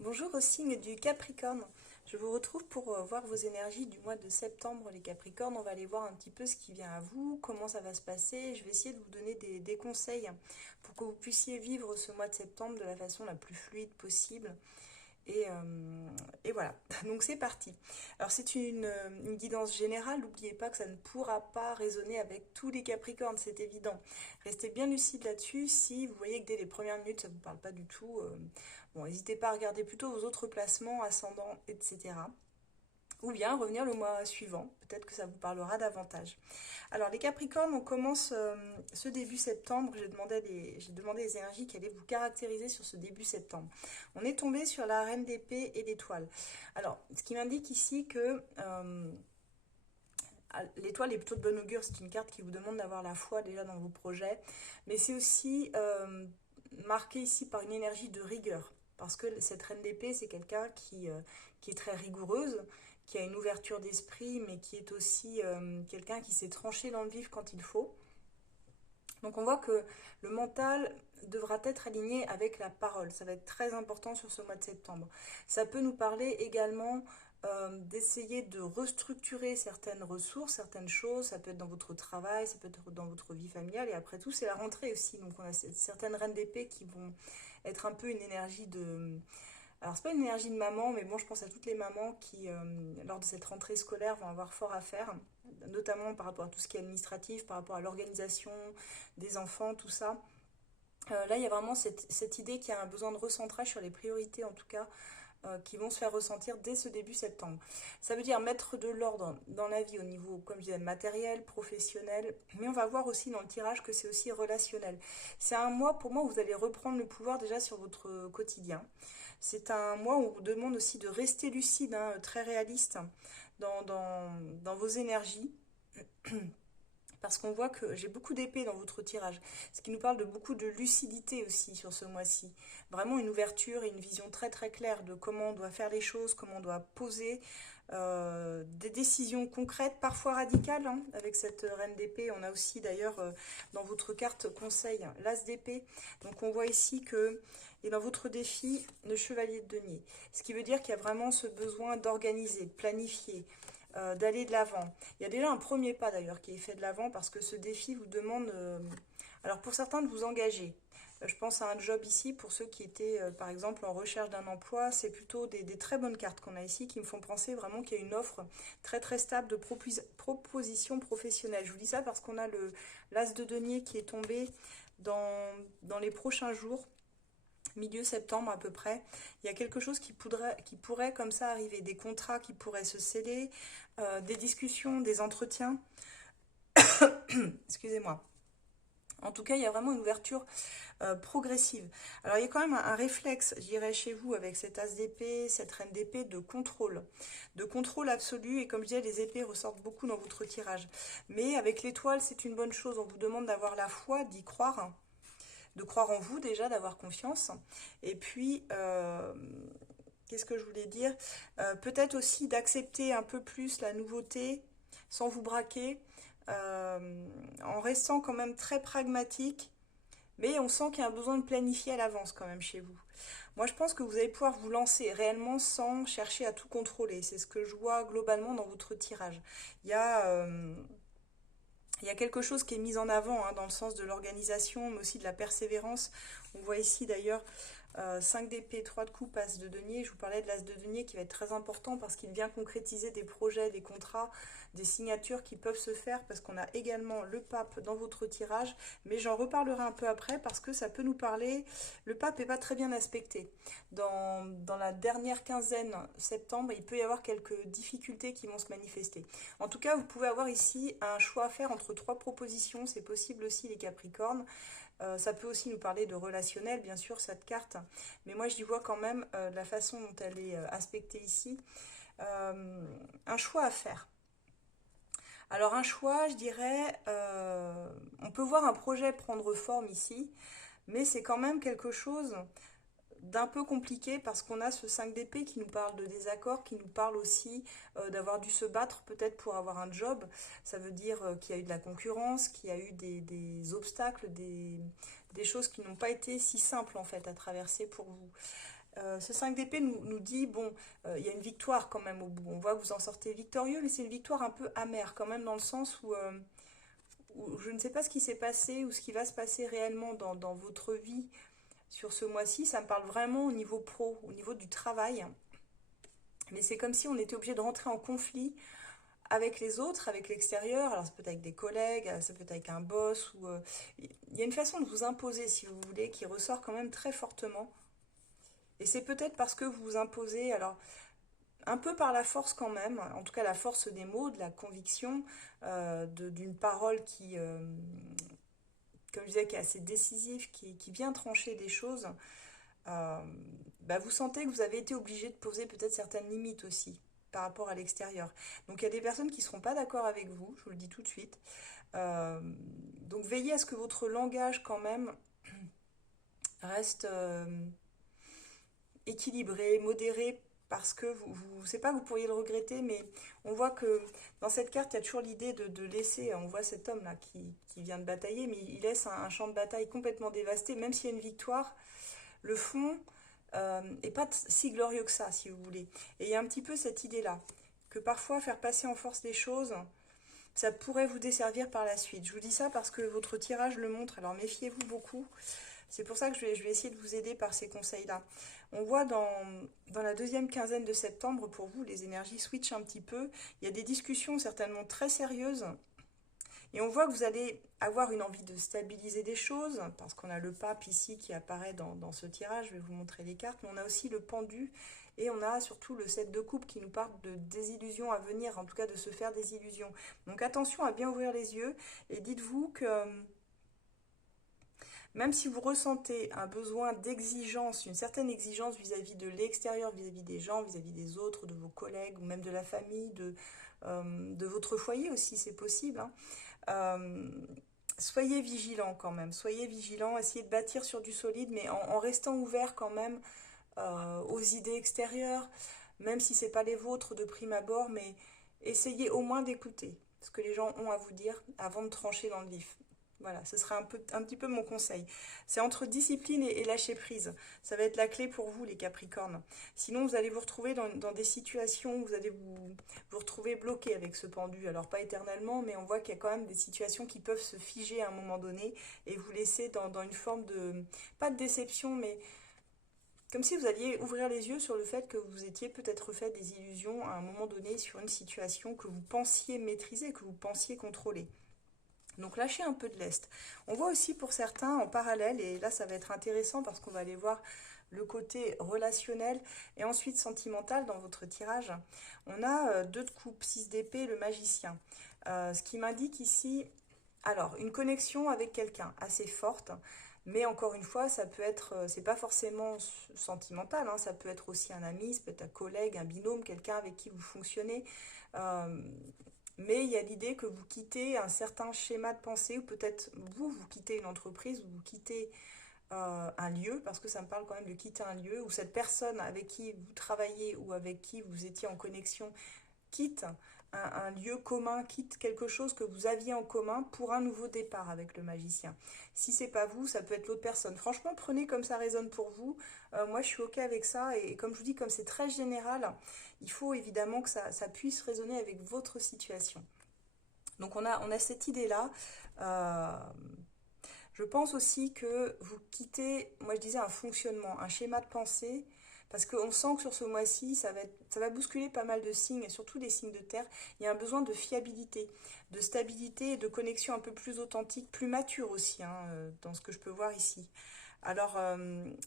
Bonjour au signe du Capricorne. Je vous retrouve pour voir vos énergies du mois de septembre, les Capricornes. On va aller voir un petit peu ce qui vient à vous, comment ça va se passer. Je vais essayer de vous donner des conseils pour que vous puissiez vivre ce mois de septembre de la façon la plus fluide possible. Et voilà, donc c'est parti. Alors c'est une guidance générale, n'oubliez pas que ça ne pourra pas résonner avec tous les Capricornes, c'est évident. Restez bien lucide là-dessus, si vous voyez que dès les premières minutes ça ne vous parle pas du tout, bon, n'hésitez pas à regarder plutôt vos autres placements, ascendants, etc. Ou bien revenir le mois suivant, peut-être que ça vous parlera davantage. Alors les Capricornes, on commence ce début septembre. J'ai demandé les énergies qui allaient vous caractériser sur ce début septembre. On est tombé sur la reine d'épée et l'étoile. Alors, ce qui m'indique ici que l'étoile est plutôt de bon augure. C'est une carte qui vous demande d'avoir la foi déjà dans vos projets. Mais c'est aussi marqué ici par une énergie de rigueur. Parce que cette reine d'épée, c'est quelqu'un qui est très rigoureuse, qui a une ouverture d'esprit, mais qui est aussi quelqu'un qui sait trancher dans le vif quand il faut. Donc on voit que le mental devra être aligné avec la parole. Ça va être très important sur ce mois de septembre. Ça peut nous parler également d'essayer de restructurer certaines ressources, certaines choses. Ça peut être dans votre travail, ça peut être dans votre vie familiale. Et après tout, c'est la rentrée aussi. Donc on a certaines reines d'épée qui vont être un peu une énergie de... Alors, c'est pas une énergie de maman, mais bon, je pense à toutes les mamans qui, lors de cette rentrée scolaire, vont avoir fort à faire, notamment par rapport à tout ce qui est administratif, par rapport à l'organisation des enfants, tout ça. Là, il y a vraiment cette idée qu'il y a un besoin de recentrage sur les priorités, en tout cas, qui vont se faire ressentir dès ce début septembre. Ça veut dire mettre de l'ordre dans la vie au niveau, comme je disais, matériel, professionnel, mais on va voir aussi dans le tirage que c'est aussi relationnel. C'est un mois, pour moi, où vous allez reprendre le pouvoir déjà sur votre quotidien. C'est un mois où on vous demande aussi de rester lucide, hein, très réaliste dans vos énergies. Parce qu'on voit que j'ai beaucoup d'épées dans votre tirage, ce qui nous parle de beaucoup de lucidité aussi sur ce mois-ci. Vraiment une ouverture et une vision très très claire de comment on doit faire les choses, comment on doit poser des décisions concrètes, parfois radicales, hein, avec cette reine d'épée. On a aussi d'ailleurs dans votre carte conseil l'as d'épée. Donc on voit ici que, et dans votre défi, le chevalier de denier. Ce qui veut dire qu'il y a vraiment ce besoin d'organiser, de planifier, d'aller de l'avant. Il y a déjà un premier pas d'ailleurs qui est fait de l'avant parce que ce défi vous demande, alors pour certains, de vous engager. Je pense à un job ici pour ceux qui étaient par exemple en recherche d'un emploi. C'est plutôt des très bonnes cartes qu'on a ici qui me font penser vraiment qu'il y a une offre très très stable de propositions professionnelles. Je vous dis ça parce qu'on a l'as de denier qui est tombé dans les prochains jours, milieu septembre à peu près. Il y a quelque chose qui pourrait comme ça arriver, des contrats qui pourraient se sceller, des discussions, des entretiens. Excusez-moi. En tout cas, il y a vraiment une ouverture progressive. Alors, il y a quand même un réflexe, je dirais, chez vous, avec cet as d'épée, cette reine d'épée, de contrôle absolu. Et comme je disais, les épées ressortent beaucoup dans votre tirage. Mais avec l'étoile, c'est une bonne chose. On vous demande d'avoir la foi, d'y croire, de croire en vous déjà, d'avoir confiance. Et puis, qu'est-ce que je voulais dire? Peut-être aussi d'accepter un peu plus la nouveauté sans vous braquer, en restant quand même très pragmatique, mais on sent qu'il y a un besoin de planifier à l'avance quand même chez vous. Moi, je pense que vous allez pouvoir vous lancer réellement sans chercher à tout contrôler. C'est ce que je vois globalement dans votre tirage. Il y a, euh, il y a quelque chose qui est mis en avant, hein, dans le sens de l'organisation, mais aussi de la persévérance. On voit ici d'ailleurs 5 d'épée, 3 de coupe, as de denier. Je vous parlais de l'as de denier qui va être très important parce qu'il vient concrétiser des projets, des contrats, des signatures qui peuvent se faire parce qu'on a également le pape dans votre tirage. Mais j'en reparlerai un peu après parce que ça peut nous parler. Le pape n'est pas très bien aspecté. Dans la dernière quinzaine septembre, il peut y avoir quelques difficultés qui vont se manifester. En tout cas, vous pouvez avoir ici un choix à faire entre trois propositions. C'est possible aussi les Capricornes. Ça peut aussi nous parler de relationnel, bien sûr, cette carte. Mais moi, j'y vois quand même la façon dont elle est aspectée ici. Un choix à faire. Alors un choix, je dirais, on peut voir un projet prendre forme ici, mais c'est quand même quelque chose d'un peu compliqué parce qu'on a ce 5 d'épée qui nous parle de désaccord, qui nous parle aussi d'avoir dû se battre peut-être pour avoir un job. Ça veut dire qu'il y a eu de la concurrence, qu'il y a eu des obstacles, des choses qui n'ont pas été si simples en fait à traverser pour vous. Ce 5 d'épée nous dit, bon, il y a une victoire quand même au bout. On voit que vous en sortez victorieux, mais c'est une victoire un peu amère quand même dans le sens où je ne sais pas ce qui s'est passé ou ce qui va se passer réellement dans votre vie sur ce mois-ci. Ça me parle vraiment au niveau pro, au niveau du travail. Mais c'est comme si on était obligé de rentrer en conflit avec les autres, avec l'extérieur. Alors ça peut être avec des collègues, ça peut être avec un boss. Il y a une façon de vous imposer, si vous voulez, qui ressort quand même très fortement. Et c'est peut-être parce que vous vous imposez, alors un peu par la force quand même, en tout cas la force des mots, de la conviction, d'une parole comme je disais, qui est assez décisive, qui vient trancher des choses. euh, Bah, vous sentez que vous avez été obligé de poser peut-être certaines limites aussi par rapport à l'extérieur. Donc il y a des personnes qui ne seront pas d'accord avec vous, je vous le dis tout de suite. Euh, donc veillez à ce que votre langage quand même reste équilibré, modéré, parce que c'est pas que vous pourriez le regretter, mais on voit que dans cette carte, il y a toujours l'idée de laisser, on voit cet homme-là qui vient de batailler, mais il laisse un champ de bataille complètement dévasté, même s'il y a une victoire, le fond est pas si glorieux que ça, si vous voulez. Et il y a un petit peu cette idée-là, que parfois faire passer en force les choses, ça pourrait vous desservir par la suite. Je vous dis ça parce que votre tirage le montre, alors méfiez-vous beaucoup. C'est pour ça que je vais essayer de vous aider par ces conseils-là. On voit dans la deuxième quinzaine de septembre, pour vous, les énergies switchent un petit peu. Il y a des discussions certainement très sérieuses. Et on voit que vous allez avoir une envie de stabiliser des choses, parce qu'on a le pape ici qui apparaît dans ce tirage, je vais vous montrer les cartes, mais on a aussi le pendu, et on a surtout le 7 de coupe qui nous parle de désillusions à venir, en tout cas de se faire des illusions. Donc attention à bien ouvrir les yeux, et dites-vous que même si vous ressentez un besoin d'exigence, une certaine exigence vis-à-vis de l'extérieur, vis-à-vis des gens, vis-à-vis des autres, de vos collègues, ou même de la famille, de votre foyer aussi, c'est possible, hein. Euh, Soyez vigilants quand même, soyez vigilants, essayez de bâtir sur du solide, mais en restant ouvert quand même aux idées extérieures, même si ce n'est pas les vôtres de prime abord, mais essayez au moins d'écouter ce que les gens ont à vous dire avant de trancher dans le vif. Voilà, ce sera un petit peu mon conseil. C'est entre discipline et lâcher prise. Ça va être la clé pour vous, les Capricornes. Sinon, vous allez vous retrouver dans des situations où vous allez vous retrouver bloqué avec ce pendu. Alors, pas éternellement, mais on voit qu'il y a quand même des situations qui peuvent se figer à un moment donné et vous laisser dans une forme de, pas de déception, mais comme si vous alliez ouvrir les yeux sur le fait que vous étiez peut-être fait des illusions à un moment donné sur une situation que vous pensiez maîtriser, que vous pensiez contrôler. Donc lâchez un peu de lest. On voit aussi pour certains en parallèle, et là ça va être intéressant parce qu'on va aller voir le côté relationnel et ensuite sentimental dans votre tirage. On a 2 de coupe, 6 d'épée, le magicien. Ce qui m'indique ici, alors une connexion avec quelqu'un assez forte, mais encore une fois, ça peut être, c'est pas forcément sentimental, hein, ça peut être aussi un ami, ça peut être un collègue, un binôme, quelqu'un avec qui vous fonctionnez. Euh, mais il y a l'idée que vous quittez un certain schéma de pensée, ou peut-être vous quittez une entreprise, ou vous quittez un lieu, parce que ça me parle quand même de quitter un lieu, où cette personne avec qui vous travaillez ou avec qui vous étiez en connexion quitte un lieu commun, quitte quelque chose que vous aviez en commun pour un nouveau départ avec le magicien. Si c'est pas vous, ça peut être l'autre personne. Franchement, prenez comme ça résonne pour vous. Moi, je suis ok avec ça. Et comme je vous dis, comme c'est très général, il faut évidemment que ça puisse résonner avec votre situation. Donc on a cette idée-là. Euh, je pense aussi que vous quittez, moi je disais, un fonctionnement, un schéma de pensée, parce qu'on sent que sur ce mois-ci, ça va bousculer pas mal de signes, surtout les signes de terre. Il y a un besoin de fiabilité, de stabilité et de connexion un peu plus authentique, plus mature aussi, hein, dans ce que je peux voir ici. Alors,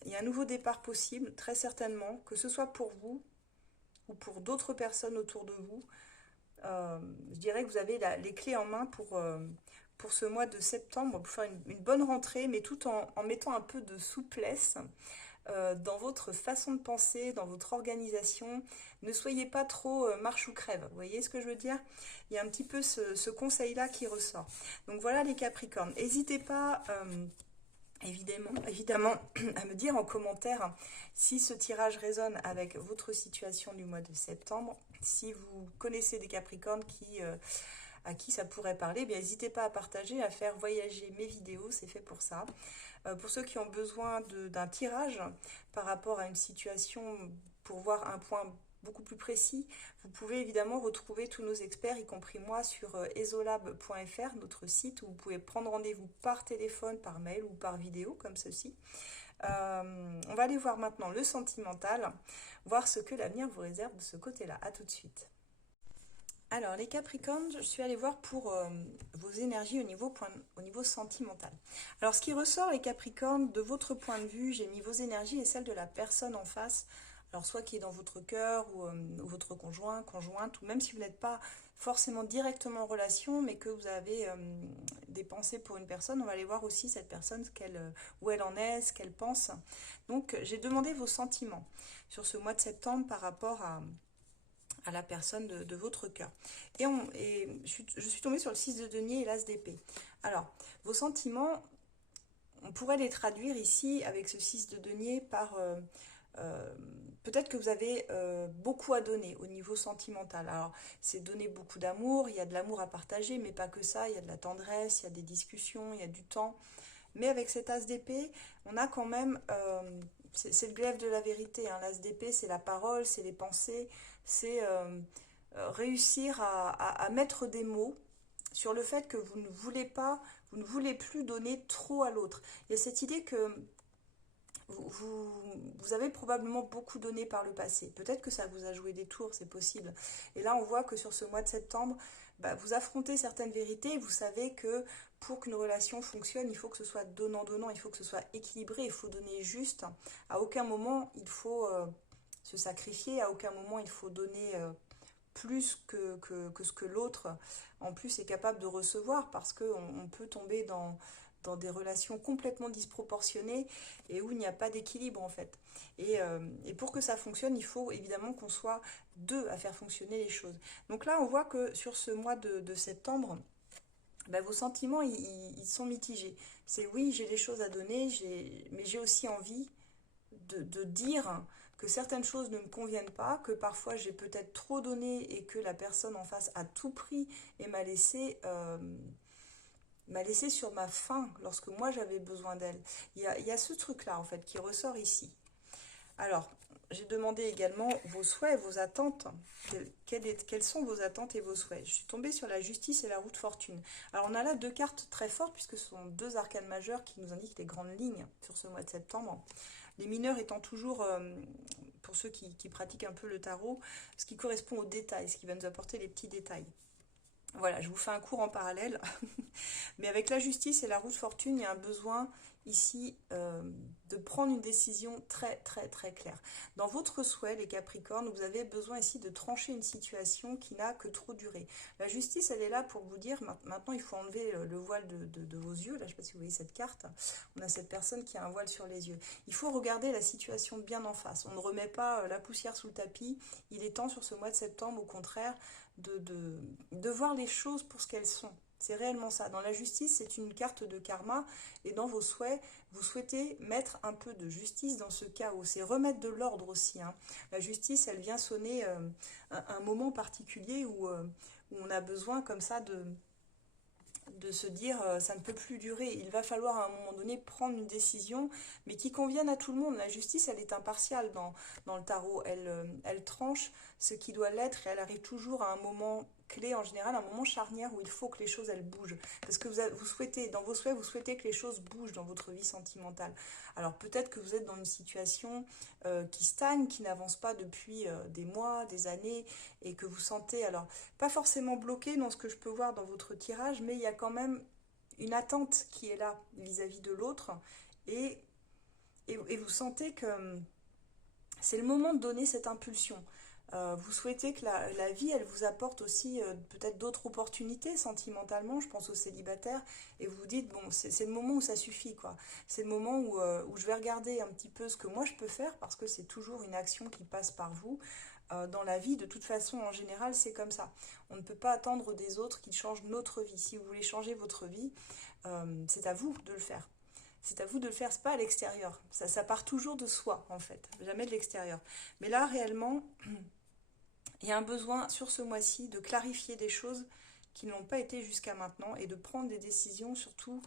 il y a un nouveau départ possible, très certainement, que ce soit pour vous ou pour d'autres personnes autour de vous. Je dirais que vous avez les clés en main pour ce mois de septembre, pour faire une bonne rentrée, mais tout en mettant un peu de souplesse dans votre façon de penser, dans votre organisation. Ne soyez pas trop marche ou crève. Vous voyez ce que je veux dire? Il y a un petit peu ce conseil-là qui ressort. Donc voilà les Capricornes. N'hésitez pas, évidemment, à me dire en commentaire si ce tirage résonne avec votre situation du mois de septembre. Si vous connaissez des Capricornes qui à qui ça pourrait parler, bien n'hésitez pas à partager, à faire voyager mes vidéos, c'est fait pour ça. Pour ceux qui ont besoin d'un tirage par rapport à une situation pour voir un point beaucoup plus précis, vous pouvez évidemment retrouver tous nos experts, y compris moi, sur esolab.fr, notre site, où vous pouvez prendre rendez-vous par téléphone, par mail ou par vidéo, comme ceci. On va aller voir maintenant le sentimental, voir ce que l'avenir vous réserve de ce côté-là. À tout de suite. Alors, les Capricornes, je suis allée voir pour vos énergies au niveau sentimental. Alors, ce qui ressort, les Capricornes, de votre point de vue, j'ai mis vos énergies et celles de la personne en face. Alors, soit qui est dans votre cœur, ou votre conjoint, conjointe, ou même si vous n'êtes pas forcément directement en relation, mais que vous avez des pensées pour une personne, on va aller voir aussi cette personne, où elle en est, ce qu'elle pense. Donc, j'ai demandé vos sentiments sur ce mois de septembre par rapport à la personne de votre cœur. Et je suis tombée sur le 6 de denier et l'as d'épée. Alors, vos sentiments, on pourrait les traduire ici avec ce 6 de denier par... peut-être que vous avez beaucoup à donner au niveau sentimental. Alors, c'est donner beaucoup d'amour, il y a de l'amour à partager, mais pas que ça, il y a de la tendresse, il y a des discussions, il y a du temps. Mais avec cet as d'épée, on a quand même... c'est le glaive de la vérité, hein. L'as d'épée, c'est la parole, c'est les pensées, c'est réussir à mettre des mots sur le fait que vous ne voulez plus donner trop à l'autre. Il y a cette idée que vous avez probablement beaucoup donné par le passé. Peut-être que ça vous a joué des tours, c'est possible. Et là, on voit que sur ce mois de septembre, vous affrontez certaines vérités et vous savez que pour qu'une relation fonctionne, il faut que ce soit donnant-donnant, il faut que ce soit équilibré, il faut donner juste. À aucun moment, il faut se sacrifier, à aucun moment, il faut donner plus que ce que l'autre, en plus, est capable de recevoir, parce qu'on peut tomber dans des relations complètement disproportionnées et où il n'y a pas d'équilibre en fait. Et pour que ça fonctionne, il faut évidemment qu'on soit deux à faire fonctionner les choses. Donc là, on voit que sur ce mois de septembre, vos sentiments, ils sont mitigés. C'est oui, j'ai des choses à donner, mais j'ai aussi envie de dire que certaines choses ne me conviennent pas, que parfois j'ai peut-être trop donné et que la personne en face a tout pris et m'a laissé sur ma faim lorsque moi j'avais besoin d'elle. Il y a ce truc-là en fait qui ressort ici. Alors, j'ai demandé également vos souhaits, vos attentes. Quelles sont vos attentes et vos souhaits? Je suis tombée sur la justice et la roue de fortune. Alors, on a là deux cartes très fortes puisque ce sont deux arcanes majeures qui nous indiquent les grandes lignes sur ce mois de septembre. Les mineurs étant toujours, pour ceux qui pratiquent un peu le tarot, ce qui correspond aux détails, ce qui va nous apporter les petits détails. Voilà, je vous fais un cours en parallèle. Mais avec la justice et la roue de fortune, il y a un besoin ici de prendre une décision très très très claire. Dans votre souhait, les Capricornes, vous avez besoin ici de trancher une situation qui n'a que trop duré. La justice, elle est là pour vous dire, maintenant il faut enlever le voile de vos yeux. Là, je ne sais pas si vous voyez cette carte. On a cette personne qui a un voile sur les yeux. Il faut regarder la situation bien en face. On ne remet pas la poussière sous le tapis. Il est temps sur ce mois de septembre, au contraire, de voir les choses pour ce qu'elles sont. C'est réellement ça. Dans la justice, c'est une carte de karma, et dans vos souhaits, vous souhaitez mettre un peu de justice dans ce chaos. C'est remettre de l'ordre aussi, hein. La justice, elle vient sonner un moment particulier où on a besoin comme ça de se dire ça ne peut plus durer. Il va falloir à un moment donné prendre une décision, mais qui convienne à tout le monde. La justice, elle est impartiale dans le tarot. Elle tranche ce qui doit l'être, et elle arrive toujours à un moment clé, en général, un moment charnière où il faut que les choses, elles bougent. Parce que vous souhaitez, dans vos souhaits, vous souhaitez que les choses bougent dans votre vie sentimentale. Alors peut-être que vous êtes dans une situation qui stagne, qui n'avance pas depuis des mois, des années, et que vous sentez, alors, pas forcément bloqué dans ce que je peux voir dans votre tirage, mais il y a quand même une attente qui est là vis-à-vis de l'autre, et vous sentez que c'est le moment de donner cette impulsion. Vous souhaitez que la vie, elle vous apporte aussi peut-être d'autres opportunités sentimentalement, je pense aux célibataires, et vous vous dites, bon, c'est le moment où ça suffit, quoi. C'est le moment où je vais regarder un petit peu ce que moi je peux faire, parce que c'est toujours une action qui passe par vous. Dans la vie, de toute façon, en général, c'est comme ça. On ne peut pas attendre des autres qu'ils changent notre vie. Si vous voulez changer votre vie, c'est à vous de le faire. C'est à vous de le faire, c'est pas à l'extérieur. Ça part toujours de soi, en fait, jamais de l'extérieur. Mais là, réellement, il y a un besoin sur ce mois-ci de clarifier des choses qui ne l'ont pas été jusqu'à maintenant et de prendre des décisions surtout.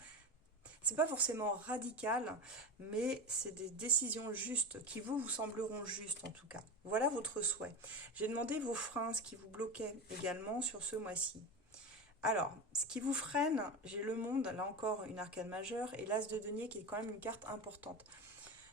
C'est pas forcément radical, mais c'est des décisions justes qui vous sembleront justes en tout cas. Voilà votre souhait. J'ai demandé vos freins, ce qui vous bloquait également sur ce mois-ci. Alors, ce qui vous freine, j'ai le monde, là encore une arcane majeure, et l'as de denier qui est quand même une carte importante.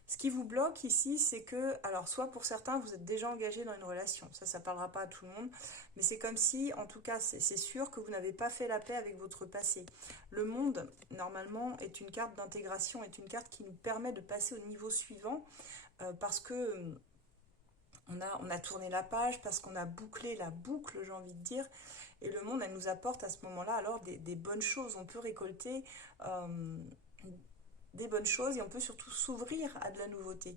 Ce qui vous bloque ici, c'est que, alors soit pour certains, vous êtes déjà engagé dans une relation, ça ne parlera pas à tout le monde, mais c'est comme si, en tout cas, c'est sûr que vous n'avez pas fait la paix avec votre passé. Le monde, normalement, est une carte d'intégration, est une carte qui nous permet de passer au niveau suivant, parce que on a tourné la page, parce qu'on a bouclé la boucle, j'ai envie de dire, et le monde, elle nous apporte à ce moment-là alors des bonnes choses. On peut récolter des bonnes choses et on peut surtout s'ouvrir à de la nouveauté.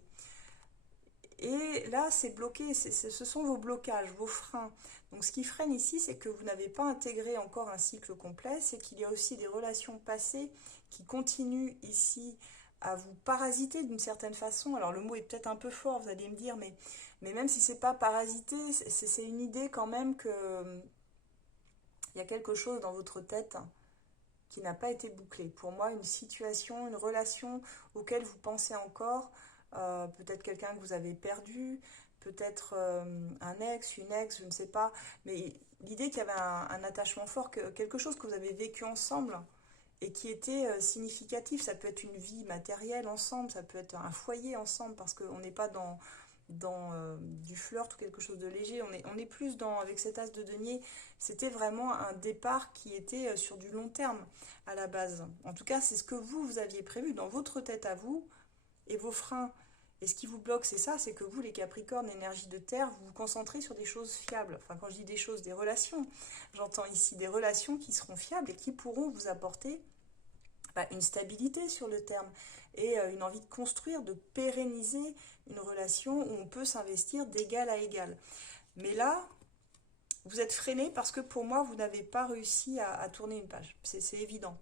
Et là, c'est bloqué, ce sont vos blocages, vos freins. Donc ce qui freine ici, c'est que vous n'avez pas intégré encore un cycle complet, c'est qu'il y a aussi des relations passées qui continuent ici à vous parasiter d'une certaine façon. Alors le mot est peut-être un peu fort, vous allez me dire, mais même si c'est pas parasiter, c'est une idée quand même que il y a quelque chose dans votre tête qui n'a pas été bouclé. Pour moi, une situation, une relation auquel vous pensez encore, peut-être quelqu'un que vous avez perdu, peut-être un ex, une ex, je ne sais pas, mais l'idée qu'il y avait un attachement fort, quelque chose que vous avez vécu ensemble et qui était significatif. Ça peut être une vie matérielle ensemble, ça peut être un foyer ensemble, parce qu'on n'est pas dans du flirt ou quelque chose de léger. On est plus dans, avec cet as de denier, c'était vraiment un départ qui était sur du long terme à la base. En tout cas, c'est ce que vous aviez prévu dans votre tête à vous et vos freins. Et ce qui vous bloque, c'est ça, c'est que vous, les Capricornes, énergie de terre, vous vous concentrez sur des choses fiables. Enfin, quand je dis des choses, des relations, j'entends ici des relations qui seront fiables et qui pourront vous apporter une stabilité sur le terme et une envie de construire, de pérenniser une relation où on peut s'investir d'égal à égal. Mais là, vous êtes freiné parce que pour moi, vous n'avez pas réussi à tourner une page. C'est évident.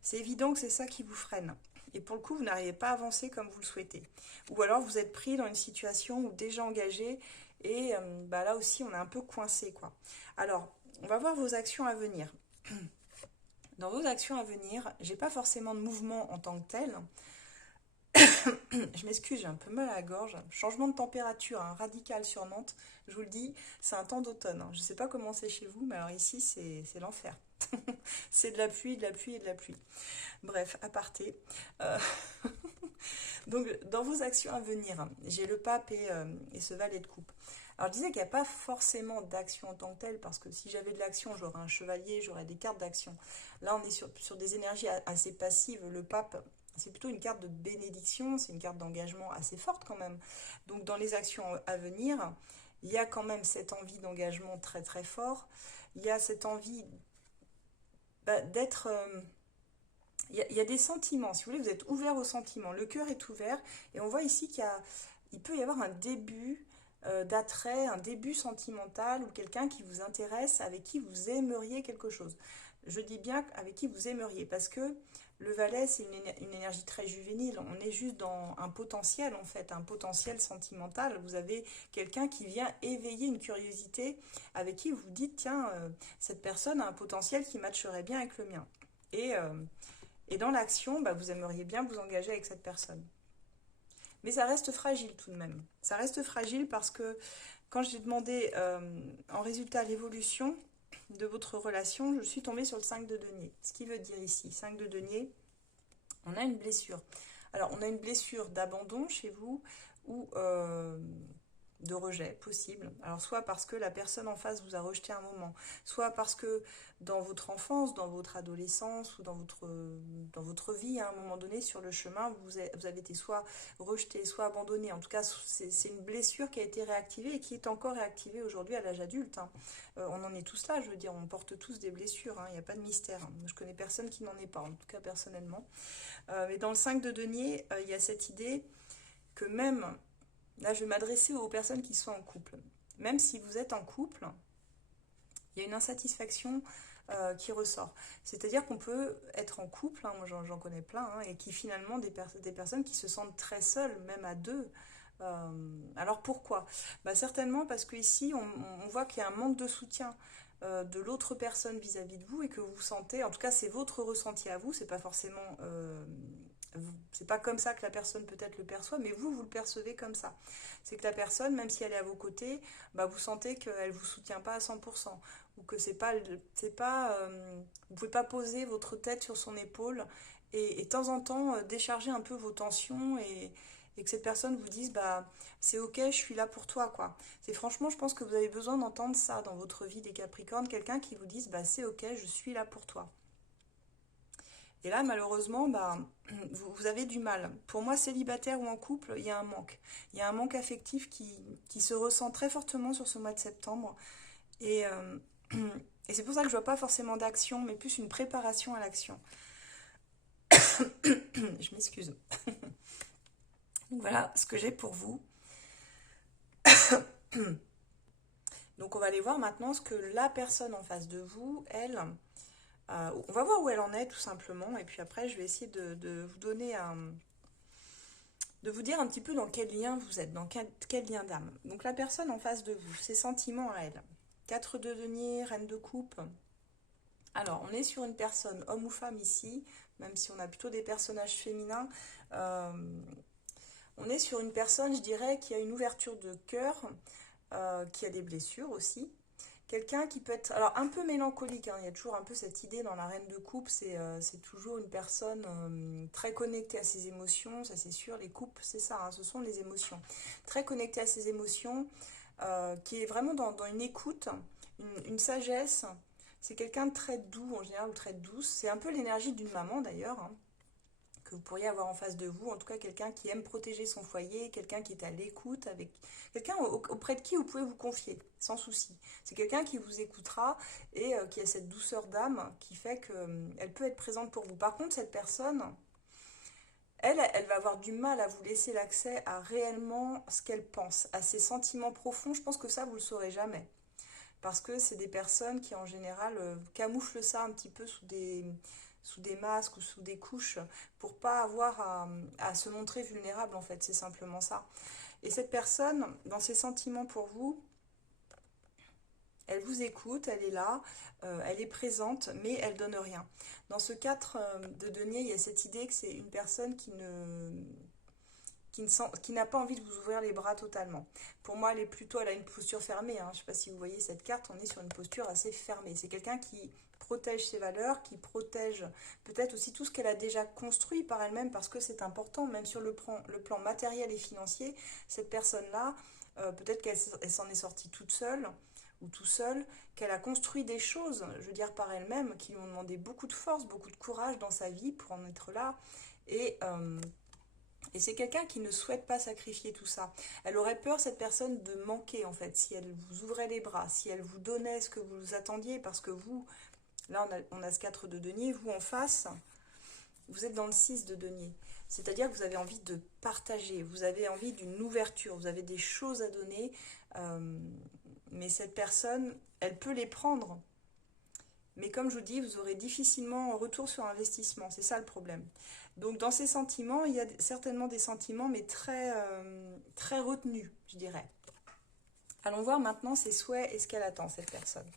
C'est évident que c'est ça qui vous freine. Et pour le coup, vous n'arrivez pas à avancer comme vous le souhaitez. Ou alors, vous êtes pris dans une situation où déjà engagé et là aussi, on est un peu coincé, quoi. Alors, on va voir vos actions à venir. Dans vos actions à venir, j'ai pas forcément de mouvement en tant que tel. Je m'excuse, j'ai un peu mal à la gorge. Changement de température radical sur Nantes, je vous le dis, c'est un temps d'automne. Je ne sais pas comment c'est chez vous, mais alors ici, c'est l'enfer. C'est de la pluie, de la pluie et de la pluie. Bref, aparté. Euh, Donc, dans vos actions à venir, j'ai le pape et ce valet de coupe. Alors, je disais qu'il n'y a pas forcément d'action en tant que telle, parce que si j'avais de l'action, j'aurais un chevalier, j'aurais des cartes d'action. Là, on est sur des énergies assez passives. Le pape, c'est plutôt une carte de bénédiction, c'est une carte d'engagement assez forte quand même. Donc, dans les actions à venir, il y a quand même cette envie d'engagement très très fort. Il y a cette envie d'être... il y a des sentiments, si vous voulez, vous êtes ouvert aux sentiments, le cœur est ouvert, et on voit ici il peut y avoir un début d'attrait, un début sentimental, ou quelqu'un qui vous intéresse, avec qui vous aimeriez quelque chose. Je dis bien avec qui vous aimeriez, parce que le valet, c'est une énergie très juvénile, on est juste dans un potentiel en fait, un potentiel sentimental. Vous avez quelqu'un qui vient éveiller une curiosité, avec qui vous dites, tiens, cette personne a un potentiel qui matcherait bien avec le mien. Et dans l'action, vous aimeriez bien vous engager avec cette personne. Mais ça reste fragile tout de même. Ça reste fragile parce que quand j'ai demandé en résultat l'évolution de votre relation, je suis tombée sur le 5 de denier. Ce qui veut dire ici, 5 de denier, on a une blessure. Alors, on a une blessure d'abandon chez vous ou de rejet possible. Alors soit parce que la personne en face vous a rejeté un moment, soit parce que dans votre enfance, dans votre adolescence ou dans votre vie, à un moment donné, sur le chemin, vous avez été soit rejeté, soit abandonné. En tout cas, c'est une blessure qui a été réactivée et qui est encore réactivée aujourd'hui à l'âge adulte. On en est tous là, je veux dire, on porte tous des blessures, il n'y a pas de mystère. Je connais personne qui n'en ait pas, en tout cas personnellement. Mais dans le 5 de denier, il y a cette idée que même... Là, je vais m'adresser aux personnes qui sont en couple. Même si vous êtes en couple, il y a une insatisfaction qui ressort. C'est-à-dire qu'on peut être en couple, moi j'en connais plein, et qui finalement, des personnes qui se sentent très seules, même à deux. Alors pourquoi ? Certainement parce qu'ici, on voit qu'il y a un manque de soutien. de l'autre personne vis-à-vis de vous et que vous sentez, en tout cas c'est votre ressenti à vous, c'est pas forcément, c'est pas comme ça que la personne peut-être le perçoit, mais vous le percevez comme ça. C'est que la personne, même si elle est à vos côtés, bah, vous sentez qu'elle vous soutient pas à 100%, ou que vous pouvez pas poser votre tête sur son épaule et de temps en temps décharger un peu vos tensions et que cette personne vous dise bah c'est ok, je suis là pour toi quoi. C'est franchement, je pense que vous avez besoin d'entendre ça dans votre vie des Capricornes, quelqu'un qui vous dise bah c'est ok, je suis là pour toi. Et là, malheureusement, bah, vous avez du mal. Pour moi, célibataire ou en couple, il y a un manque. Il y a un manque affectif qui se ressent très fortement sur ce mois de septembre. Et, et c'est pour ça que je vois pas forcément d'action, mais plus une préparation à l'action. Je m'excuse. Donc voilà ce que j'ai pour vous. Donc on va aller voir maintenant ce que la personne en face de vous, elle, on va voir où elle en est tout simplement, et puis après je vais essayer de vous donner de vous dire un petit peu dans quel lien vous êtes, dans quel lien d'âme. Donc la personne en face de vous, ses sentiments à elle. 4 de denier, reine de coupe. Alors on est sur une personne, homme ou femme ici, même si on a plutôt des personnages féminins. Euh, on est sur une personne, je dirais, qui a une ouverture de cœur, qui a des blessures aussi. Quelqu'un qui peut être alors un peu mélancolique, hein. Il y a toujours un peu cette idée dans la reine de coupe, c'est toujours une personne très connectée à ses émotions, ça c'est sûr, les coupes c'est ça, hein, ce sont les émotions. Très connectée à ses émotions, qui est vraiment dans une écoute, une sagesse, c'est quelqu'un de très doux en général ou très douce, c'est un peu l'énergie d'une maman d'ailleurs, hein, que vous pourriez avoir en face de vous, en tout cas quelqu'un qui aime protéger son foyer, quelqu'un qui est à l'écoute, avec quelqu'un auprès de qui vous pouvez vous confier, sans souci. C'est quelqu'un qui vous écoutera et qui a cette douceur d'âme qui fait qu'elle peut être présente pour vous. Par contre, cette personne, elle va avoir du mal à vous laisser l'accès à réellement ce qu'elle pense, à ses sentiments profonds. Je pense que ça, vous le saurez jamais. Parce que c'est des personnes qui, en général, camouflent ça un petit peu sous des masques ou sous des couches pour pas avoir à se montrer vulnérable, en fait. C'est simplement ça. Et cette personne, dans ses sentiments pour vous, elle vous écoute, elle est là, elle est présente, mais elle donne rien. Dans ce 4 de denier, il y a cette idée que c'est une personne qui n'a pas envie de vous ouvrir les bras totalement. Pour moi, elle a une posture fermée, hein. Je ne sais pas si vous voyez cette carte, on est sur une posture assez fermée. C'est quelqu'un qui protège ses valeurs, qui protège peut-être aussi tout ce qu'elle a déjà construit par elle-même, parce que c'est important, même sur le plan matériel et financier, cette personne-là, peut-être qu'elle s'en est sortie toute seule ou tout seul, qu'elle a construit des choses, je veux dire par elle-même, qui lui ont demandé beaucoup de force, beaucoup de courage dans sa vie pour en être là. Et et c'est quelqu'un qui ne souhaite pas sacrifier tout ça. Elle aurait peur, cette personne, de manquer, en fait, si elle vous ouvrait les bras, si elle vous donnait ce que vous attendiez, parce que vous, là, on a ce 4 de denier, vous en face, vous êtes dans le 6 de denier. C'est-à-dire que vous avez envie de partager, vous avez envie d'une ouverture, vous avez des choses à donner, mais cette personne, elle peut les prendre. Mais comme je vous dis, vous aurez difficilement un retour sur investissement, c'est ça le problème. Donc dans ces sentiments, il y a certainement des sentiments, mais très retenus, je dirais. Allons voir maintenant ses souhaits et ce qu'elle attend, cette personne.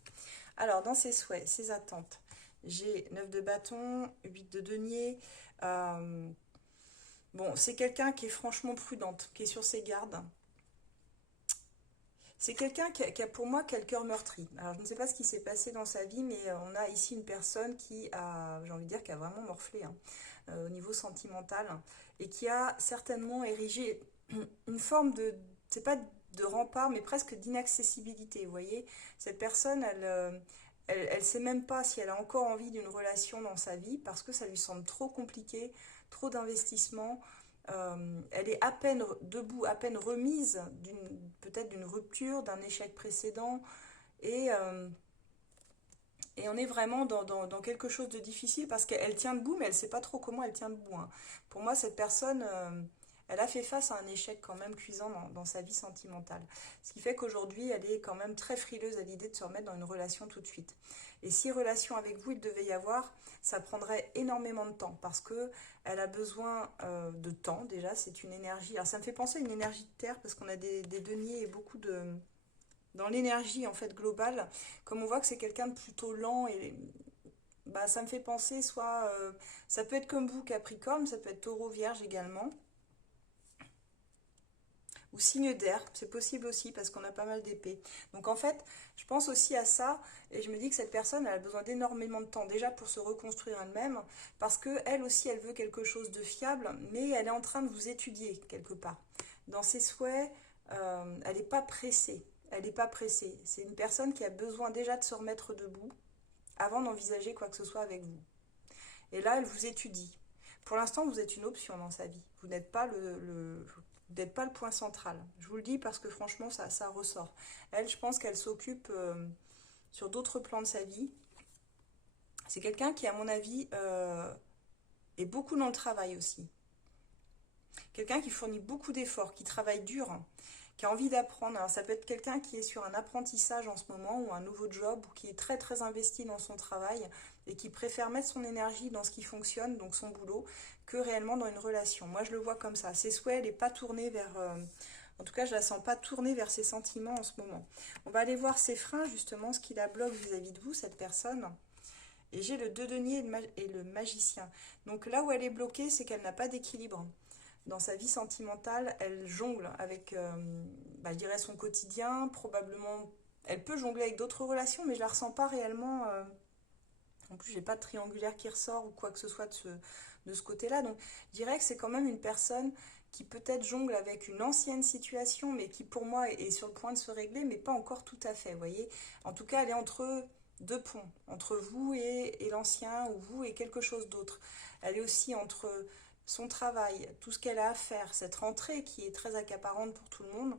Alors dans ses souhaits, ses attentes, j'ai 9 de bâton, 8 de denier. Bon, c'est quelqu'un qui est franchement prudente, qui est sur ses gardes. C'est quelqu'un qui a pour moi qui a le cœur meurtri. Alors je ne sais pas ce qui s'est passé dans sa vie, mais on a ici une personne qui a, j'ai envie de dire, qui a vraiment morflé, hein, au niveau sentimental, et qui a certainement érigé une forme de, c'est pas de rempart, mais presque d'inaccessibilité. Vous voyez, cette personne, elle sait même pas si elle a encore envie d'une relation dans sa vie parce que ça lui semble trop compliqué, trop d'investissement. Elle est à peine debout, à peine remise peut-être d'une rupture, d'un échec précédent. Et, euh, et on est vraiment dans quelque chose de difficile parce qu'elle tient debout, mais elle ne sait pas trop comment elle tient debout, hein. Pour moi, cette personne, elle a fait face à un échec quand même cuisant dans sa vie sentimentale. Ce qui fait qu'aujourd'hui, elle est quand même très frileuse à l'idée de se remettre dans une relation tout de suite. Et si relation avec vous, il devait y avoir, ça prendrait énormément de temps parce que elle a besoin de temps. Déjà, c'est une énergie. Alors, ça me fait penser à une énergie de terre parce qu'on a des deniers et beaucoup dans l'énergie en fait globale, comme on voit que c'est quelqu'un de plutôt lent et bah, ça me fait penser soit ça peut être comme vous Capricorne, ça peut être Taureau Vierge également ou signe d'air, c'est possible aussi parce qu'on a pas mal d'épées. Donc en fait, je pense aussi à ça et je me dis que cette personne elle a besoin d'énormément de temps déjà pour se reconstruire elle-même parce que elle aussi elle veut quelque chose de fiable, mais elle est en train de vous étudier quelque part. Dans ses souhaits, elle n'est pas pressée. Elle n'est pas pressée. C'est une personne qui a besoin déjà de se remettre debout avant d'envisager quoi que ce soit avec vous. Et là, elle vous étudie. Pour l'instant, vous êtes une option dans sa vie. Vous n'êtes pas vous n'êtes pas le point central. Je vous le dis parce que franchement, ça ressort. Elle, je pense qu'elle s'occupe sur d'autres plans de sa vie. C'est quelqu'un qui, à mon avis, est beaucoup dans le travail aussi. Quelqu'un qui fournit beaucoup d'efforts, qui travaille dur, qui a envie d'apprendre. Alors ça peut être quelqu'un qui est sur un apprentissage en ce moment ou un nouveau job ou qui est très très investi dans son travail et qui préfère mettre son énergie dans ce qui fonctionne, donc son boulot, que réellement dans une relation. Moi je le vois comme ça. Ses souhaits, elle n'est pas tournée vers... en tout cas, je la sens pas tournée vers ses sentiments en ce moment. On va aller voir ses freins, justement, ce qui la bloque vis-à-vis de vous, cette personne. Et j'ai le 2 deniers et le magicien. Donc là où elle est bloquée, c'est qu'elle n'a pas d'équilibre dans sa vie sentimentale, elle jongle avec, bah, je dirais, son quotidien. Probablement, elle peut jongler avec d'autres relations, mais je la ressens pas réellement. En plus, j'ai pas de triangulaire qui ressort ou quoi que ce soit de ce côté-là. Donc, je dirais que c'est quand même une personne qui peut-être jongle avec une ancienne situation, mais qui pour moi est sur le point de se régler, mais pas encore tout à fait, vous voyez. En tout cas, elle est entre deux ponts, entre vous et l'ancien, ou vous et quelque chose d'autre. Elle est aussi entre son travail, tout ce qu'elle a à faire, cette rentrée qui est très accaparante pour tout le monde.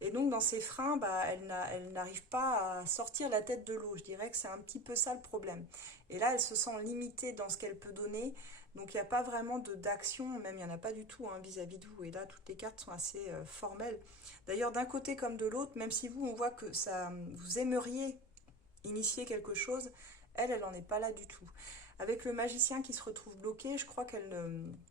Et donc dans ses freins, bah, elle n'arrive pas à sortir la tête de l'eau. Je dirais que c'est un petit peu ça le problème. Et là, elle se sent limitée dans ce qu'elle peut donner. Donc il n'y a pas vraiment d'action, même il n'y en a pas du tout hein, vis-à-vis de vous. Et là, toutes les cartes sont assez formelles. D'ailleurs, d'un côté comme de l'autre, même si vous, on voit que ça, vous aimeriez initier quelque chose, elle n'en est pas là du tout. Avec le magicien qui se retrouve bloqué, je crois qu'elle...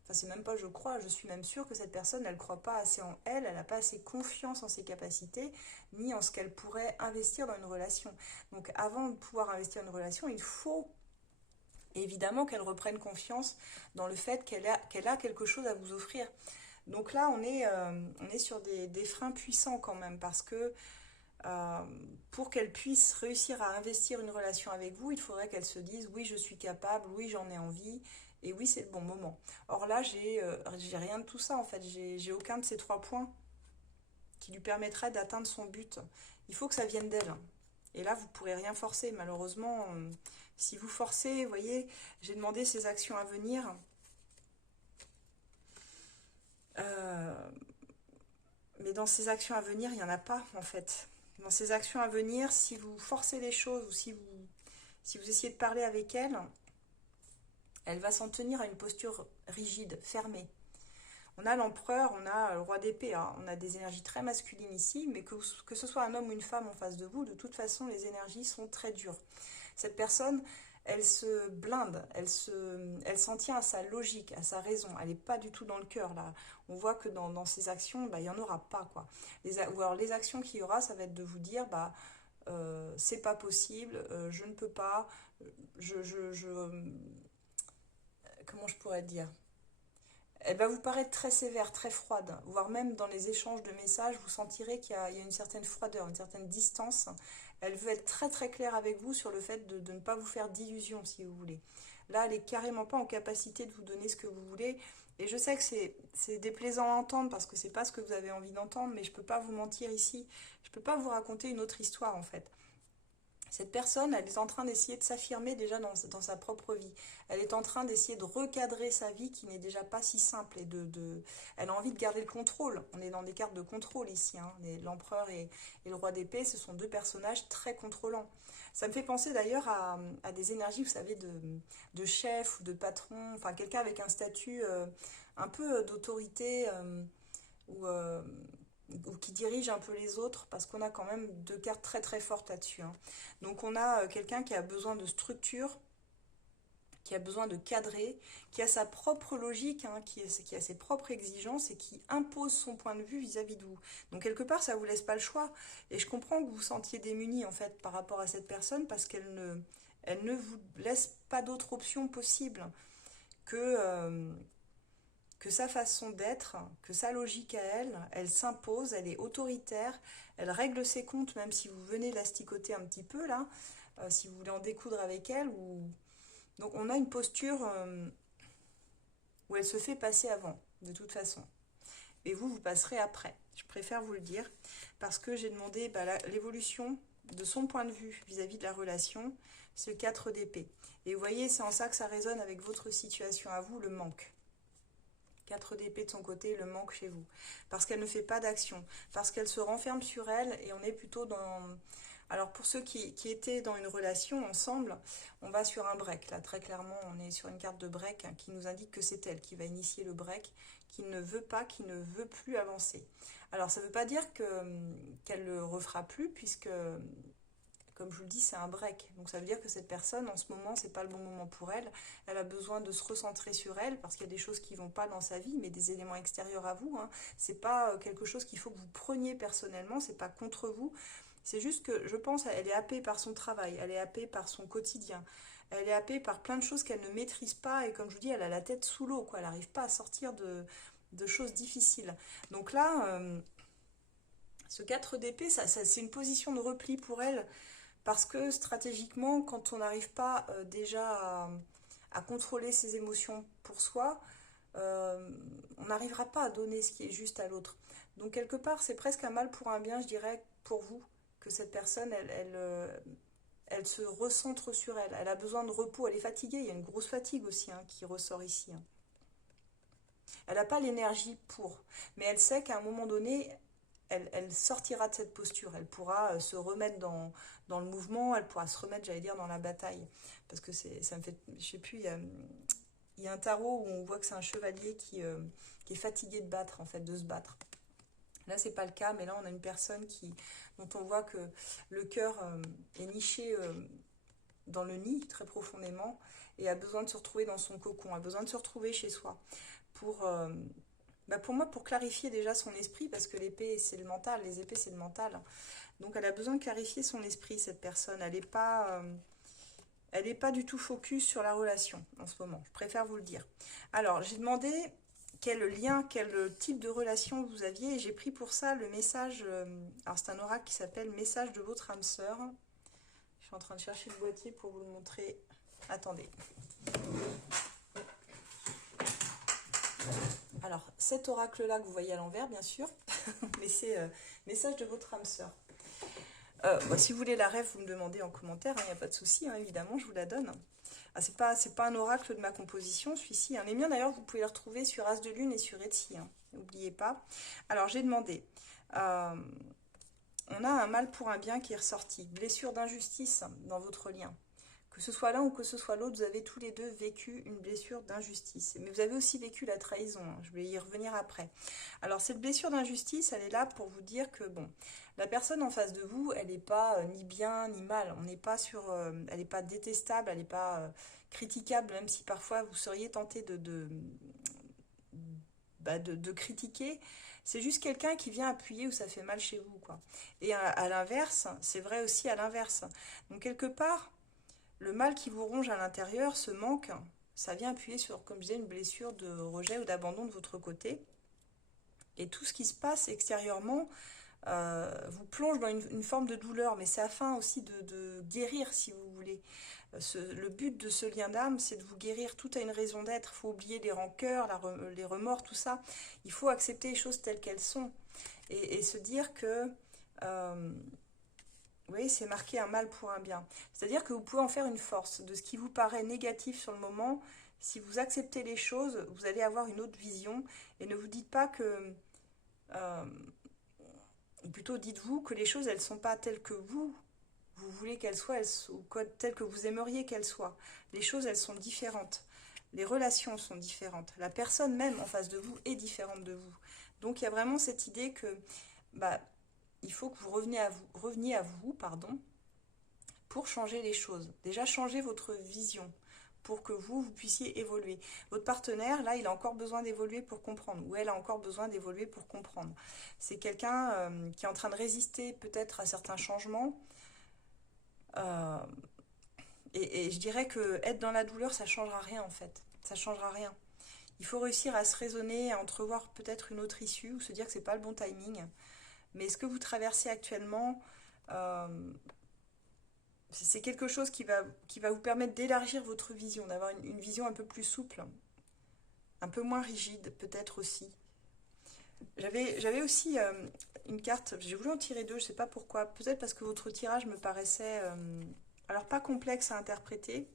Enfin, c'est même pas je crois, je suis même sûre que cette personne, elle ne croit pas assez en elle, elle n'a pas assez confiance en ses capacités, ni en ce qu'elle pourrait investir dans une relation. Donc avant de pouvoir investir dans une relation, il faut évidemment qu'elle reprenne confiance dans le fait qu'elle a quelque chose à vous offrir. Donc là, on est sur des freins puissants quand même, parce que euh, pour qu'elle puisse réussir à investir une relation avec vous, il faudrait qu'elle se dise oui, je suis capable, oui, j'en ai envie, et oui, c'est le bon moment. Or là, j'ai rien de tout ça en fait, j'ai aucun de ces 3 points qui lui permettrait d'atteindre son but. Il faut que ça vienne d'elle. Et là, vous ne pourrez rien forcer, malheureusement. Si vous forcez, vous voyez, j'ai demandé ses actions à venir. Euh, mais dans ces actions à venir, il n'y en a pas en fait. Dans ces actions à venir, si vous forcez les choses ou si vous essayez de parler avec elle, elle va s'en tenir à une posture rigide, fermée. On a l'empereur, on a le roi d'épée, hein. On a des énergies très masculines ici, mais que ce soit un homme ou une femme en face de vous, de toute façon, les énergies sont très dures. Cette personne, elle se blinde, elle s'en tient à sa logique, à sa raison. Elle n'est pas du tout dans le cœur, là. On voit que dans ses actions, bah, il n'y en aura pas, quoi. Ou alors les actions qu'il y aura, ça va être de vous dire, bah, c'est pas possible, je ne peux pas, comment je pourrais dire, elle va vous paraître très sévère, très froide, voire même dans les échanges de messages, vous sentirez qu'il y a une certaine froideur, une certaine distance. Elle veut être très très claire avec vous sur le fait de ne pas vous faire d'illusions, si vous voulez. Là, elle est carrément pas en capacité de vous donner ce que vous voulez. Et je sais que c'est déplaisant à entendre parce que c'est pas ce que vous avez envie d'entendre, mais je peux pas vous mentir ici. Je peux pas vous raconter une autre histoire en fait. Cette personne, elle est en train d'essayer de s'affirmer déjà dans sa propre vie. Elle est en train d'essayer de recadrer sa vie qui n'est déjà pas si simple. Elle a envie de garder le contrôle. On est dans des cartes de contrôle ici. Hein. L'empereur et le roi d'épée, ce sont deux personnages très contrôlants. Ça me fait penser d'ailleurs à des énergies, vous savez, de chef ou de patron. Enfin, quelqu'un avec un statut un peu d'autorité ou qui dirige un peu les autres, parce qu'on a quand même deux cartes très très fortes là-dessus. Hein. Donc on a quelqu'un qui a besoin de structure, qui a besoin de cadrer, qui a sa propre logique, hein, qui a ses propres exigences et qui impose son point de vue vis-à-vis de vous. Donc quelque part, ça ne vous laisse pas le choix. Et je comprends que vous vous sentiez démuni en fait par rapport à cette personne parce elle ne vous laisse pas d'autre option possible que, euh, que sa façon d'être, que sa logique à elle, elle s'impose, elle est autoritaire, elle règle ses comptes même si vous venez l'asticoter un petit peu là, si vous voulez en découdre avec elle. Donc on a une posture où elle se fait passer avant, de toute façon. Et vous passerez après. Je préfère vous le dire, parce que j'ai demandé l'évolution de son point de vue vis-à-vis de la relation, ce 4 d'épée. Et vous voyez, c'est en ça que ça résonne avec votre situation à vous, le manque. 4 d'épée de son côté, le manque chez vous. Parce qu'elle ne fait pas d'action, parce qu'elle se renferme sur elle, et on est plutôt dans... Alors pour ceux qui étaient dans une relation ensemble, on va sur un break. Là, très clairement, on est sur une carte de break qui nous indique que c'est elle qui va initier le break, qui ne veut pas, qui ne veut plus avancer. Alors ça ne veut pas dire qu'elle ne le refera plus, puisque, comme je vous le dis, c'est un break. Donc ça veut dire que cette personne, en ce moment, c'est pas le bon moment pour elle. Elle a besoin de se recentrer sur elle, parce qu'il y a des choses qui ne vont pas dans sa vie, mais des éléments extérieurs à vous. Hein. C'est pas quelque chose qu'il faut que vous preniez personnellement, c'est pas contre vous. C'est juste que je pense qu'elle est happée par son travail, elle est happée par son quotidien, elle est happée par plein de choses qu'elle ne maîtrise pas et comme je vous dis, elle a la tête sous l'eau, quoi. Elle n'arrive pas à sortir de choses difficiles. Donc là, ce 4 d'épée, c'est une position de repli pour elle parce que stratégiquement, quand on n'arrive pas déjà à contrôler ses émotions pour soi, on n'arrivera pas à donner ce qui est juste à l'autre. Donc quelque part, c'est presque un mal pour un bien, je dirais, pour vous, que cette personne, elle se recentre sur elle. Elle a besoin de repos, elle est fatiguée, il y a une grosse fatigue aussi hein, qui ressort ici. Hein. Elle n'a pas l'énergie pour, mais elle sait qu'à un moment donné, elle sortira de cette posture, elle pourra se remettre dans le mouvement, elle pourra se remettre, j'allais dire, dans la bataille. Parce que ça me fait, je sais plus, il y a un tarot où on voit que c'est un chevalier qui est fatigué de battre, en fait, de se battre. Là, c'est pas le cas, mais là, on a une personne dont on voit que le cœur est niché dans le nid, très profondément, et a besoin de se retrouver dans son cocon, a besoin de se retrouver chez soi. Pour moi, pour clarifier déjà son esprit, parce que l'épée, c'est le mental, les épées, c'est le mental. Donc, elle a besoin de clarifier son esprit, cette personne. Elle n'est pas du tout focus sur la relation en ce moment. Je préfère vous le dire. Alors, j'ai demandé quel lien, quel type de relation vous aviez. Et j'ai pris pour ça le message. Alors, c'est un oracle qui s'appelle Message de votre âme sœur. Je suis en train de chercher le boîtier pour vous le montrer. Attendez. Alors, cet oracle-là que vous voyez à l'envers, bien sûr, mais c'est Message de votre âme sœur. Si vous voulez la rêve, vous me demandez en commentaire, il n'y a pas de souci, hein, évidemment, je vous la donne. Ah, c'est pas un oracle de ma composition, celui-ci. Hein. Les miens, d'ailleurs, vous pouvez les retrouver sur As de Lune et sur Etsy, hein, n'oubliez pas. Alors, j'ai demandé, on a un mal pour un bien qui est ressorti, blessure d'injustice dans votre lien. Que ce soit l'un ou que ce soit l'autre, vous avez tous les deux vécu une blessure d'injustice. Mais vous avez aussi vécu la trahison, hein. Je vais y revenir après. Alors cette blessure d'injustice, elle est là pour vous dire que bon, la personne en face de vous, elle n'est pas ni bien ni mal. On n'est pas elle n'est pas détestable, elle n'est pas critiquable, même si parfois vous seriez tenté de critiquer. C'est juste quelqu'un qui vient appuyer où ça fait mal chez vous, quoi. Et à l'inverse, c'est vrai aussi à l'inverse. Donc quelque part, le mal qui vous ronge à l'intérieur, ce manque, ça vient appuyer sur, comme je disais, une blessure de rejet ou d'abandon de votre côté. Et tout ce qui se passe extérieurement vous plonge dans une forme de douleur, mais c'est afin aussi de guérir, si vous voulez. Le but de ce lien d'âme, c'est de vous guérir. Tout a une raison d'être. Il faut oublier les rancœurs, les remords, tout ça. Il faut accepter les choses telles qu'elles sont. Et se dire que... oui, c'est marqué un mal pour un bien. C'est-à-dire que vous pouvez en faire une force. De ce qui vous paraît négatif sur le moment, si vous acceptez les choses, vous allez avoir une autre vision. Et ne vous dites pas que... ou plutôt dites-vous que les choses, elles ne sont pas telles que vous voulez qu'elles soient, ou telles que vous aimeriez qu'elles soient. Les choses, elles sont différentes. Les relations sont différentes. La personne même en face de vous est différente de vous. Donc il y a vraiment cette idée que... il faut que vous reveniez à vous, pour changer les choses. Déjà, changer votre vision. pour que vous puissiez évoluer. Votre partenaire, là, il a encore besoin d'évoluer pour comprendre, ou elle a encore besoin d'évoluer pour comprendre. C'est quelqu'un qui est en train de résister peut-être à certains changements. Euh, et je dirais que être dans la douleur, ça ne changera rien en fait. Ça ne changera rien. Il faut réussir à se raisonner, à entrevoir peut-être une autre issue, ou se dire que ce n'est pas le bon timing. Mais ce que vous traversez actuellement, euh, c'est quelque chose qui va vous permettre d'élargir votre vision, d'avoir une vision un peu plus souple, un peu moins rigide peut-être aussi. J'avais aussi une carte, j'ai voulu en tirer deux, je ne sais pas pourquoi, peut-être parce que votre tirage me paraissait, alors pas complexe à interpréter,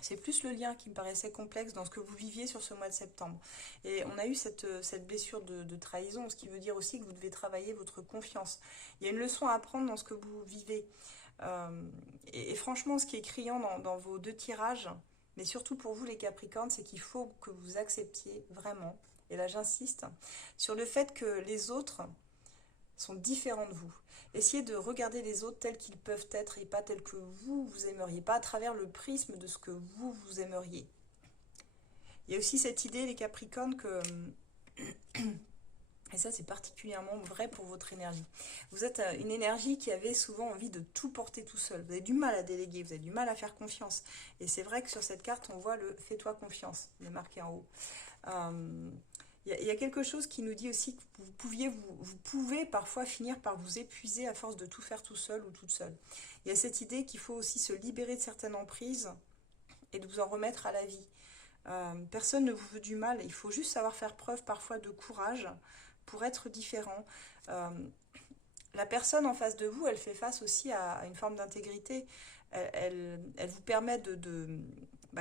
c'est plus le lien qui me paraissait complexe dans ce que vous viviez sur ce mois de septembre. Et on a eu cette blessure de trahison, ce qui veut dire aussi que vous devez travailler votre confiance. Il y a une leçon à apprendre dans ce que vous vivez. Et franchement, ce qui est criant dans vos deux tirages, mais surtout pour vous les Capricornes, c'est qu'il faut que vous acceptiez vraiment, et là j'insiste, sur le fait que les autres sont différents de vous. Essayez de regarder les autres tels qu'ils peuvent être et pas tels que vous aimeriez, pas à travers le prisme de ce que vous aimeriez. Il y a aussi cette idée, les Capricornes, que, et ça c'est particulièrement vrai pour votre énergie, vous êtes une énergie qui avait souvent envie de tout porter tout seul. Vous avez du mal à déléguer, vous avez du mal à faire confiance. Et c'est vrai que sur cette carte, on voit le « fais-toi confiance », il est marqué en haut. Il y a quelque chose qui nous dit aussi que vous pouvez parfois finir par vous épuiser à force de tout faire tout seul ou toute seule. Il y a cette idée qu'il faut aussi se libérer de certaines emprises et de vous en remettre à la vie. Personne ne vous veut du mal, il faut juste savoir faire preuve parfois de courage pour être différent. La personne en face de vous, elle fait face aussi à une forme d'intégrité. Elle vous permet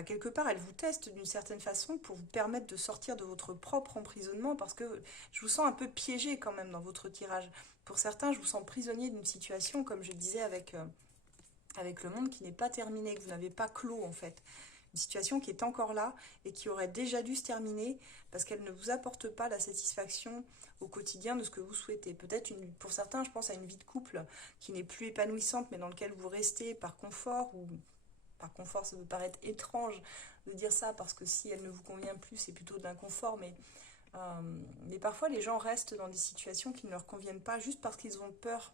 quelque part, elle vous teste d'une certaine façon pour vous permettre de sortir de votre propre emprisonnement, parce que je vous sens un peu piégé quand même dans votre tirage. Pour certains, je vous sens prisonnier d'une situation, comme je le disais avec le monde qui n'est pas terminé, que vous n'avez pas clos en fait. Une situation qui est encore là et qui aurait déjà dû se terminer parce qu'elle ne vous apporte pas la satisfaction au quotidien de ce que vous souhaitez. Peut-être pour certains, je pense à une vie de couple qui n'est plus épanouissante, mais dans laquelle vous restez par confort, ou par confort, ça peut paraître étrange de dire ça, parce que si elle ne vous convient plus, c'est plutôt de l'inconfort, mais parfois les gens restent dans des situations qui ne leur conviennent pas juste parce qu'ils ont peur.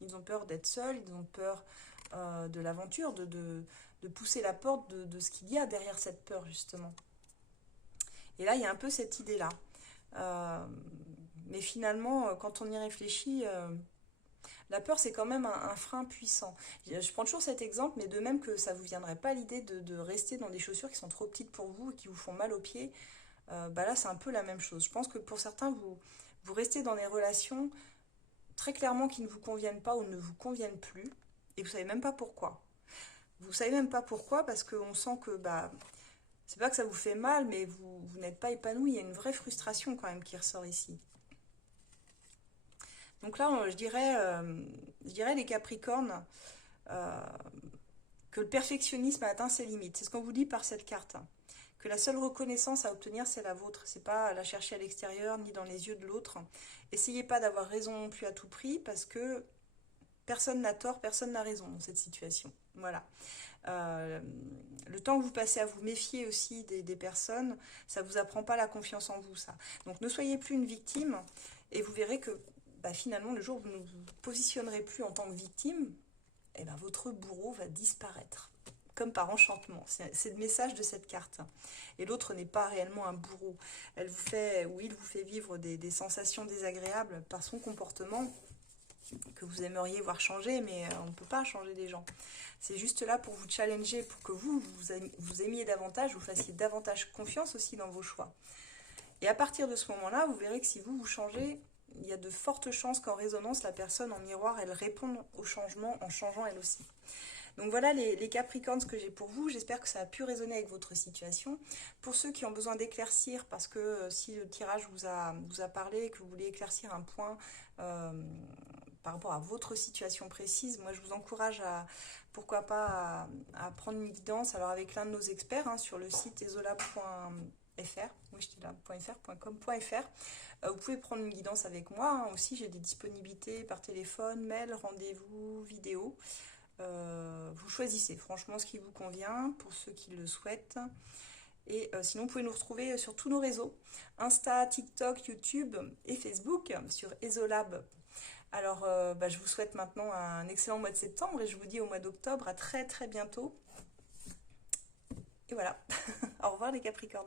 Ils ont peur d'être seuls, ils ont peur de l'aventure, de pousser la porte de ce qu'il y a derrière cette peur, justement. Et là, il y a un peu cette idée-là. Mais finalement, quand on y réfléchit, la peur, c'est quand même un frein puissant. Je prends toujours cet exemple, mais de même que ça ne vous viendrait pas l'idée de rester dans des chaussures qui sont trop petites pour vous et qui vous font mal aux pieds, là, c'est un peu la même chose. Je pense que pour certains, vous restez dans des relations très clairement qui ne vous conviennent pas ou ne vous conviennent plus, et vous ne savez même pas pourquoi. Vous ne savez même pas pourquoi, parce qu'on sent que c'est pas que ça vous fait mal, mais vous n'êtes pas épanoui. Il y a une vraie frustration quand même qui ressort ici. Donc là, je dirais les Capricornes, euh, que le perfectionnisme a atteint ses limites. C'est ce qu'on vous dit par cette carte. Que la seule reconnaissance à obtenir, c'est la vôtre. C'est pas à la chercher à l'extérieur ni dans les yeux de l'autre. Essayez pas d'avoir raison non plus à tout prix, parce que personne n'a tort, personne n'a raison dans cette situation. Voilà. Le temps que vous passez à vous méfier aussi des personnes, ça vous apprend pas la confiance en vous, ça. Donc ne soyez plus une victime, et vous verrez que finalement, le jour où vous ne vous positionnerez plus en tant que victime, votre bourreau va disparaître, comme par enchantement. C'est le message de cette carte. Et l'autre n'est pas réellement un bourreau. Il vous fait vivre des sensations désagréables par son comportement, que vous aimeriez voir changer, mais on ne peut pas changer les gens. C'est juste là pour vous challenger, pour que vous aimiez davantage, vous fassiez davantage confiance aussi dans vos choix. Et à partir de ce moment-là, vous verrez que si vous changez, il y a de fortes chances qu'en résonance, la personne en miroir, elle réponde au changement en changeant elle aussi. Donc voilà les Capricornes, ce que j'ai pour vous. J'espère que ça a pu résonner avec votre situation. Pour ceux qui ont besoin d'éclaircir, parce que si le tirage vous a parlé, que vous voulez éclaircir un point par rapport à votre situation précise, moi je vous encourage pourquoi pas à prendre une guidance, alors avec l'un de nos experts, sur le site esola.fr, oui j'étais là, .fr.com.fr. Vous pouvez prendre une guidance avec moi, aussi j'ai des disponibilités par téléphone, mail, rendez-vous, vidéo. Vous choisissez franchement ce qui vous convient pour ceux qui le souhaitent. Et sinon, vous pouvez nous retrouver sur tous nos réseaux, Insta, TikTok, YouTube et Facebook, sur Esolab. Alors, je vous souhaite maintenant un excellent mois de septembre et je vous dis au mois d'octobre à très très bientôt. Et voilà, au revoir les Capricornes.